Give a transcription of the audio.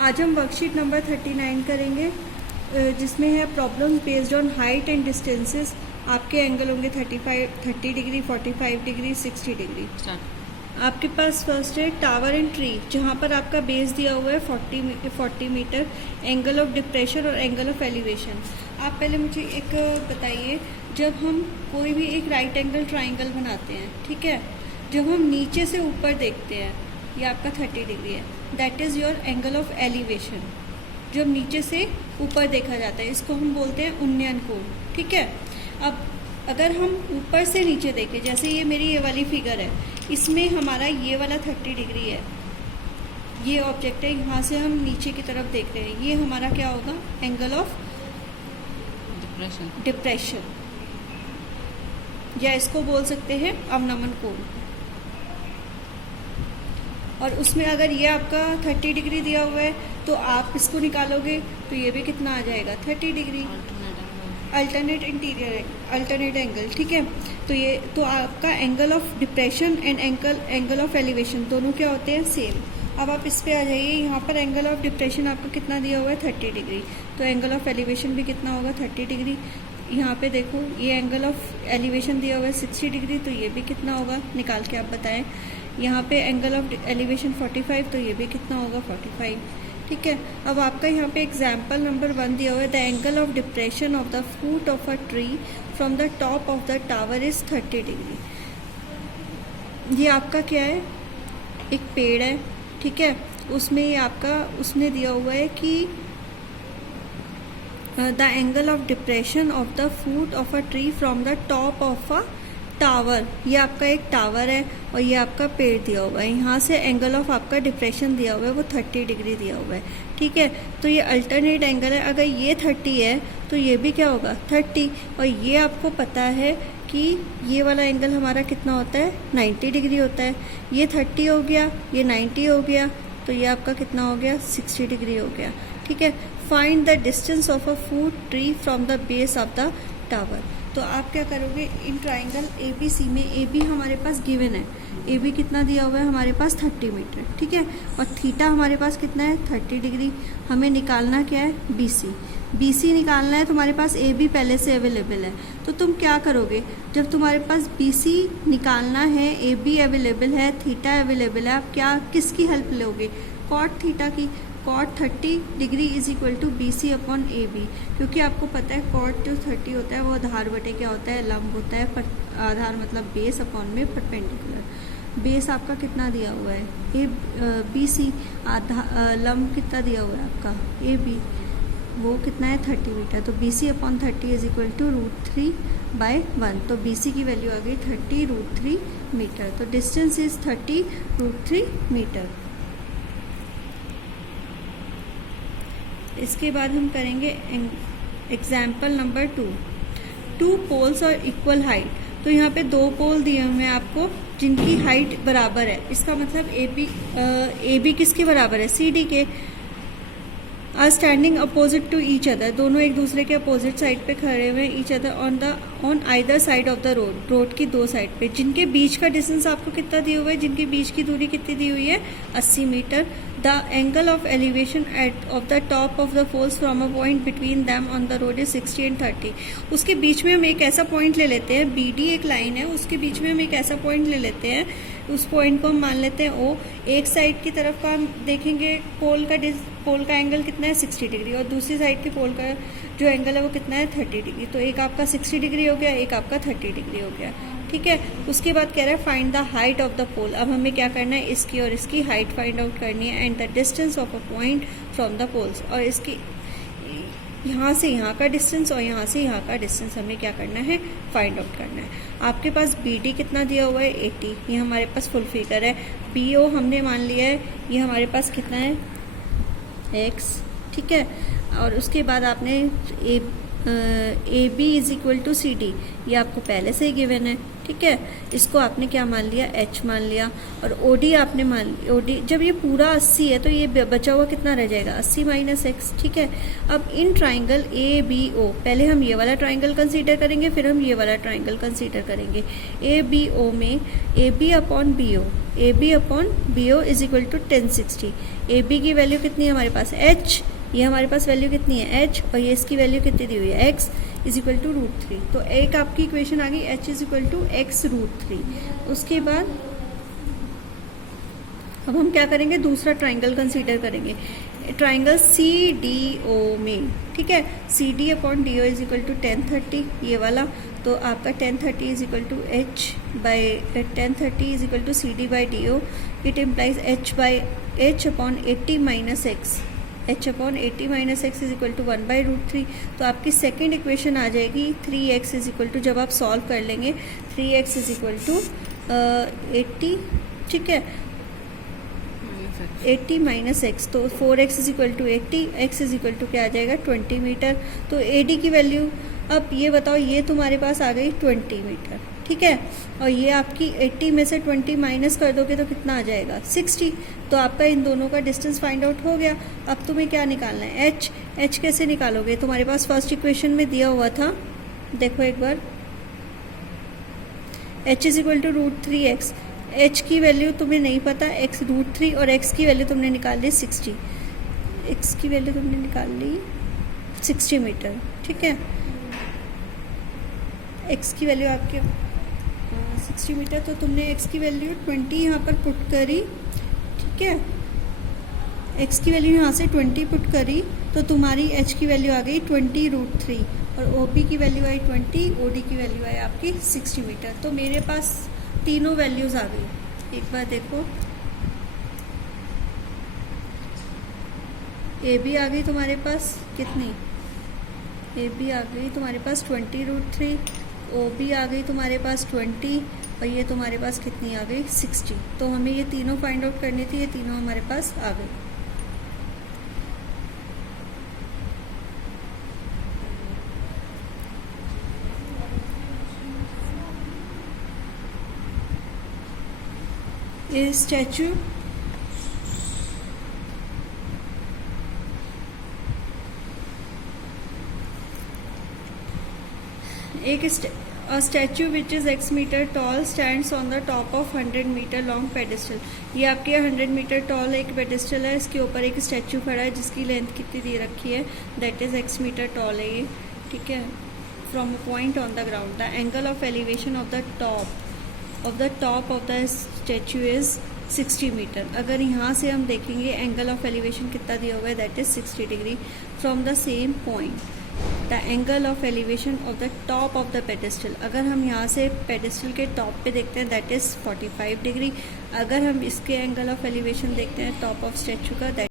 आज हम worksheet number 39 करेंगे जिसमें है problem based on height and distances. आपके एंगल होंगे 30 डिग्री, 45 डिग्री, 60 डिग्री। आपके पास फर्स्ट है टावर एंड ट्री, जहाँ पर आपका बेस दिया हुआ है 40 मीटर, एंगल ऑफ डिप्रेशन और एंगल ऑफ एलिवेशन। आप पहले मुझे एक बताइए, जब हम कोई भी एक राइट एंगल ट्राइंगल बनाते हैं, ठीक है, जब हम नीचे से ऊपर देखते हैं, ये आपका 30 डिग्री है, that is your angle of elevation. जब नीचे से ऊपर देखा जाता है इसको हम बोलते हैं उन्नयन कोण, ठीक है। अब अगर हम ऊपर से नीचे देखें, जैसे ये मेरी ये वाली फिगर है, इसमें हमारा ये वाला 30 डिग्री है, ये ऑब्जेक्ट है, यहाँ से हम नीचे की तरफ देख रहे हैं, ये हमारा क्या होगा, एंगल ऑफ डिप्रेशन, या इसको बोल सकते हैं अवनमन कोण। और उसमें अगर ये आपका 30 डिग्री दिया हुआ है तो आप इसको निकालोगे तो ये भी कितना आ जाएगा, 30 डिग्री, अल्टरनेट एंगल, ठीक है। तो ये तो आपका angle of depression and angle of elevation दोनों क्या होते हैं, सेम। अब आप इस पे आ जाइए, यहाँ पर एंगल ऑफ डिप्रेशन आपको कितना दिया हुआ है, 30 डिग्री, तो एंगल ऑफ एलिवेशन भी कितना होगा, 30 डिग्री। यहाँ पे देखो ये एंगल ऑफ एलिवेशन दिया हुआ है 60 डिग्री, तो ये भी कितना होगा, निकाल के आप बताएं। यहाँ पे एंगल ऑफ एलिवेशन 45, तो ये भी कितना होगा, 45, ठीक है। अब आपका यहाँ पे एग्जाम्पल नंबर 1 दिया हुआ है, the angle of depression of the foot of a tree from the top of the tower is 30 degree. ये आपका क्या है, एक पेड़ है, ठीक है, उसमें ये आपका उसने दिया हुआ है कि the angle of depression of the foot of a tree from the top of a tower, ये आपका एक टावर है और ये आपका पेड़ दिया हुआ है, यहाँ से एंगल ऑफ आपका डिप्रेशन दिया हुआ है वो 30 डिग्री दिया हुआ है, ठीक है। तो ये अल्टरनेट एंगल है, अगर ये 30 है तो ये भी क्या होगा, 30, और ये आपको पता है कि ये वाला एंगल हमारा कितना होता है, 90 डिग्री होता है। ये 30 हो गया, ये 90 हो गया, तो ये आपका कितना हो गया, 60 डिग्री हो गया, ठीक है। Find the distance of a foot tree from the base of the tower. तो आप क्या करोगे, इन ट्राइंगल ABC में AB हमारे पास गिवन है, AB कितना दिया हुआ है हमारे पास, 30 मीटर, ठीक है, और थीटा हमारे पास कितना है, 30 डिग्री। हमें निकालना क्या है, BC निकालना है, तुम्हारे पास AB पहले से अवेलेबल है, तो तुम क्या करोगे, जब तुम्हारे पास BC निकालना है, AB अवेलेबल है, थीटा अवेलेबल है, आप क्या किसकी हेल्प लोगे, कॉट थीटा की। Cot 30 degree is equal to BC upon AB, क्योंकि आपको पता है कॉट जो 30 होता है वो आधार बटे क्या होता है, लंब होता है, पर आधार मतलब बेस अपॉन में परपेंडिकुलर। बेस आपका कितना दिया हुआ है, BC, लंब कितना दिया हुआ है आपका AB, वो कितना है 30 मीटर, तो BC upon 30 is equal to √3/1, तो BC की वैल्यू आ गई 30 √3 मीटर, तो डिस्टेंस इज 30 √3 मीटर। इसके बाद हम करेंगे एग्जाम्पल नंबर 2 पोल्स और इक्वल हाइट। तो यहाँ पे 2 पोल दिए हुए हैं आपको जिनकी हाइट बराबर है, इसका मतलब AB किसके बराबर है, CD के। Are standing opposite to each other, दोनों एक दूसरे के अपोजिट साइड पे खड़े हुए हैं, each other on either side of the road की 2 साइड पे, जिनके बीच का डिस्टेंस आपको कितना दिया हुआ है, जिनके बीच की दूरी कितनी दी हुई है, 80 metre. The angle of elevation of the top of the poles from a point between them on the road is 60 and 30। उसके बीच में हम एक ऐसा पॉइंट ले लेते हैं, BD एक लाइन है, उसके बीच में हम एक ऐसा पॉइंट ले लेते हैं, उस पॉइंट को हम मान लेते हैं O। एक साइड की तरफ का हम देखेंगे पोल का एंगल कितना है, 60 डिग्री, और दूसरी साइड के पोल का जो एंगल है वो कितना है, 30 डिग्री। तो एक आपका 60 डिग्री हो गया, एक आपका 30 डिग्री हो गया, ठीक है। उसके बाद कह रहा है find the height of the pole. अब हमें क्या करना है, इसकी और इसकी हाइट फाइंड आउट करनी है, and the distance of a point from the poles, और इसकी यहाँ से यहाँ का डिस्टेंस और यहाँ से यहाँ का डिस्टेंस हमें क्या करना है, फाइंड आउट करना है। आपके पास BD कितना दिया हुआ है, 80, ये हमारे पास फुल फिगर है। BO हमने मान लिया है, ये हमारे पास कितना है, X, ठीक है। और उसके बाद आपने AB is equal to CD, ये आपको पहले से ही गिवन है, ठीक है। इसको आपने क्या मान लिया, H मान लिया, और OD आपने मान लिया। OD जब ये पूरा 80 है तो ये बचा हुआ कितना रह जाएगा, 80 - X, ठीक है। अब इन ट्राइंगल ABO, पहले हम ये वाला ट्राइंगल कंसीडर करेंगे, फिर हम ये वाला ट्राइंगल कंसीडर करेंगे। ABO में AB upon BO, A B upon B O is equal to 1060। A B की वैल्यू कितनी है हमारे पास h, ये हमारे पास वैल्यू कितनी है h, और ये इसकी वैल्यू कितनी दी हुई है x इज इक्वल टू √3। तो एक आपकी इक्वेशन आ गई h is equal to x √3। उसके बाद अब हम क्या करेंगे, दूसरा ट्राइंगल कंसीडर करेंगे, ट्राइंगल सी डी ओ में, ठीक है। C D upon D O is equal to 1030, ये वाला। तो आपका 1030 is equal to h by 1030 is equal to C D by D O. It implies h upon 80 minus x, h upon 80 minus x is equal to 1/√3। तो आपकी second equation आ जाएगी 3x is equal to, जब आप solve कर लेंगे 3x is equal to 80, ठीक है, 80 minus x, तो 4x is equal to 80, x is equal to क्या आ जाएगा 20 मीटर। तो AD की वैल्यू, अब ये बताओ, ये तुम्हारे पास आ गई 20 मीटर, ठीक है, और ये आपकी 80 में से 20 माइनस कर दोगे तो कितना आ जाएगा 60। तो आपका इन दोनों का डिस्टेंस फाइंड आउट हो गया। अब तुम्हें क्या निकालना है, h कैसे निकालोगे, तुम्हारे पास फर्स्ट इक्वेशन में दिया हुआ था, देखो एक बार, h is equal to √3x, h की वैल्यू तुम्हें नहीं पता, x √3, और x की वैल्यू तुमने निकाल ली 60, x की वैल्यू तुमने निकाल ली 60 मीटर, ठीक है। x की वैल्यू आपके 60 मीटर, तो तुमने x की वैल्यू 20 यहाँ पर पुट करी, ठीक है, x की वैल्यू यहाँ से 20 पुट करी, तो तुम्हारी h की वैल्यू आ गई 20√3, और OP की वैल्यू आई 20, OD की वैल्यू आई आपकी 60 मीटर। तो मेरे पास तीनों वैल्यूज आ गई। एक बार देखो, AB आ गई तुम्हारे पास कितनी, AB आ गई तुम्हारे पास 20√3, OB आ गई तुम्हारे पास 20, और ये तुम्हारे पास कितनी आ गई 60। तो हमें ये तीनों फाइंड आउट करनी थी, ये तीनों हमारे पास आ गई। ये स्टैचू एक statue which is x metre tall stands on the top of 100 metre long pedestal. ये आपके 100 मीटर टॉल एक पेडेस्टल है, इसके ऊपर एक स्टैचू खड़ा है जिसकी लेंथ कितनी दे रखी है, that is x metre tall है ये, ठीक है। From a point on the ground the angle of elevation of the top of the statue is 60 metre. अगर यहाँ से हम देखेंगे एंगल ऑफ एलिवेशन कितना दिया हुआ है, that is 60 degree from the same point. The angle of elevation of the top of the pedestal, अगर हम यहाँ से पेडेस्टल के टॉप पे देखते हैं दैट इज 45 डिग्री। अगर हम इसके एंगल ऑफ एलिवेशन देखते हैं टॉप ऑफ स्टैचू का, दैट